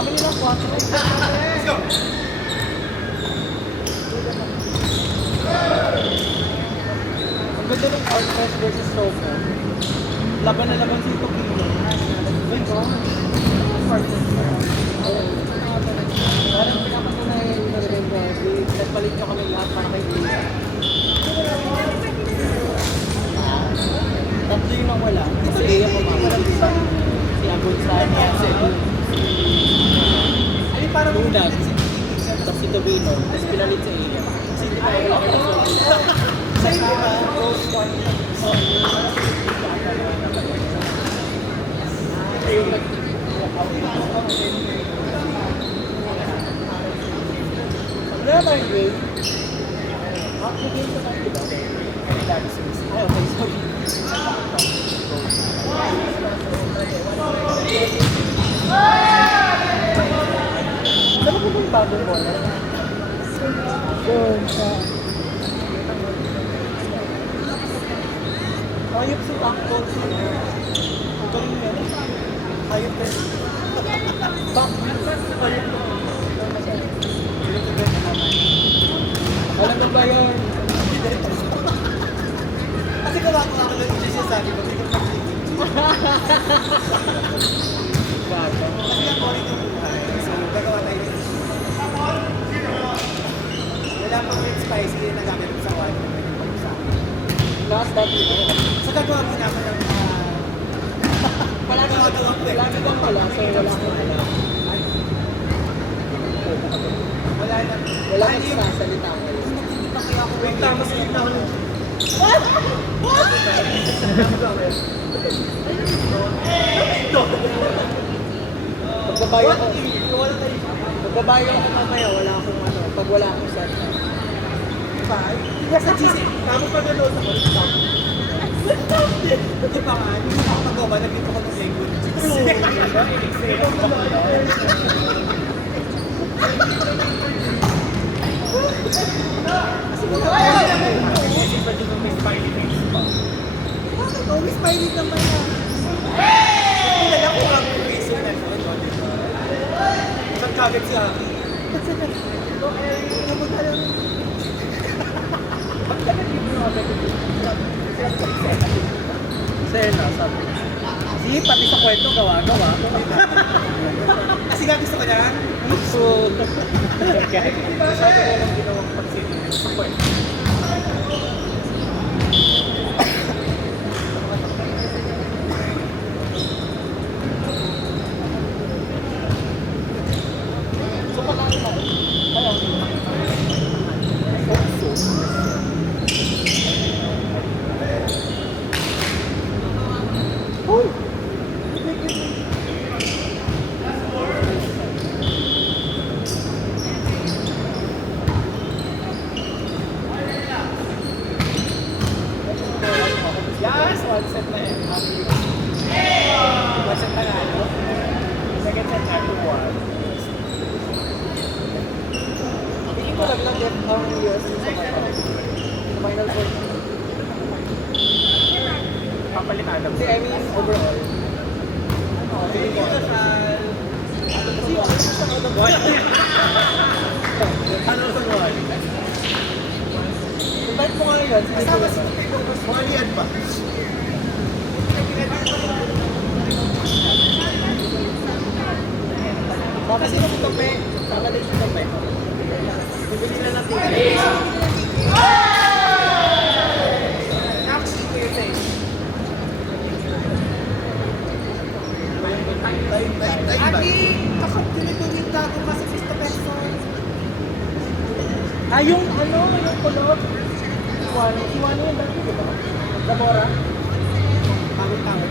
Dami nilang 4. Let's go! Ang ganda ng Artfest versus Sofa. Laban na laban si Tokino. Wait, oh. Artfest na. Parang pinapatunayan na rin ko. Nagpalit nyo kami lahat para kay Lisa. Tatlo yung nawala. Si Ea pumawala. Si Agunsanya. Ay, parang Lunag. Tapos si Tobino. Tapos pinalit sa Ea. Kasi hindi pa wala kita sa sa Ea. Rose One. Wala ba yung game? Ako game sa tayo ba? Ay, okay, sorry. Saan mo ba yung bagong bola? Doon sa... Ayop si Backball. Galing yun. Ayop din. Backball. Alam mo ba yun? Kasi kawakuha ko lang siya sabi ko, hindi ko Gato. Kasi ang boring yung buhay. So, gagawa tayo dito. Wala pang red spicy yung nagamit sa one. Last that you know. So, gagawa mo naman ng palagi kang pala, so wala kang pala. Wala na. Wala kang sasalita mo. Hindi pa kaya ako. Wait lang, masalita ko lang. What? What? Magbabayo ako mamaya, wala akong ano, pag wala akong set. Diba? Hindi sa GC, tama pa gano'n ako. Ito pa nga, hindi ako magawa, nabito ko ng language. Kasi magawa naman. Kasi pwede mo may smiley face pa. Bakit? Oh, may smiley naman na. Hindi na ako ang face yun na doon. Nagkagad si Aki. Kasi na, namunta lang. Magkagad yung mga Sena, sabi. Si, pati sa kwento, gawa-gawa. Kasi nga gusto ko niya. Usod. Kahit hindi ba sabi ko lang ginawang pagsinig sa kwento. So, pagkakit na. Ayaw. Uy! Yes! One set na yun. One set na nga, no? Second set na 2-1. Tingin ko lang yan ang US sa final four. Papalitan lang. I mean, overall. Tingin ko na sa... Kasi yung ano sa ano ba? Ano sa one? Invite mo nga yun. Kasama si mga liyan pa. Baka sino si Tope? Sama din si Tope. Bibili sila ng ticket. Aki, kakaptinitungin dago kasi 50 pesos. Ah, yung ano, yung kulot. Iwano yung dati, di ba? Zamora? Pangit-pangit.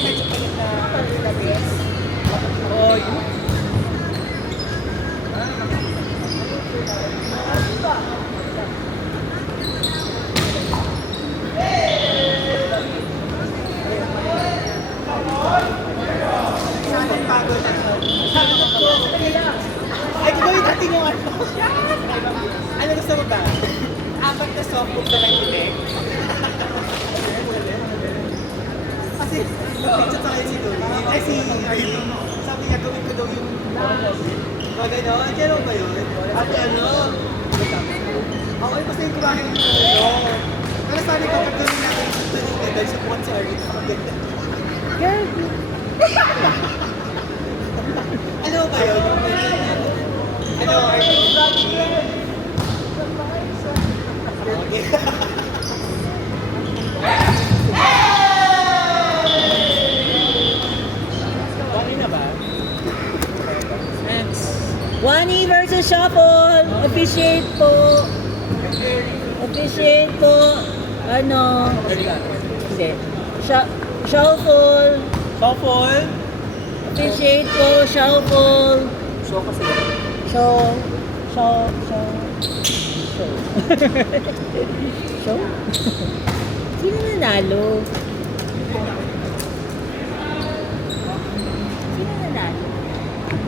Medyo palit na base. Oh, yun. Ay, gawin natin yung ano. Ano gusto mo ba? Apat na softbook na lang ulit. Kasi Kasi nag-picture sa akin si Dolly. Ay, si Arlene. Sabi niya, gawin ko daw yung mga gano'n. Gano'n ba yun? At ano? Ako ay kasi yung kumain ng ano. Pero sabi ko, pagdawin natin yung tunog na dahil siya buwan si Arlene. Pakaganda. Ano ba yun? Ano, Arlene? Okay. Bakit na ba? Wani versus Shuffle. Officiate po. Officiate po. Ano? Hindi. Shuffle. Shuffle. Officiate po. Shuffle. Show kasi. Show. Show. Show. Sino nanalo?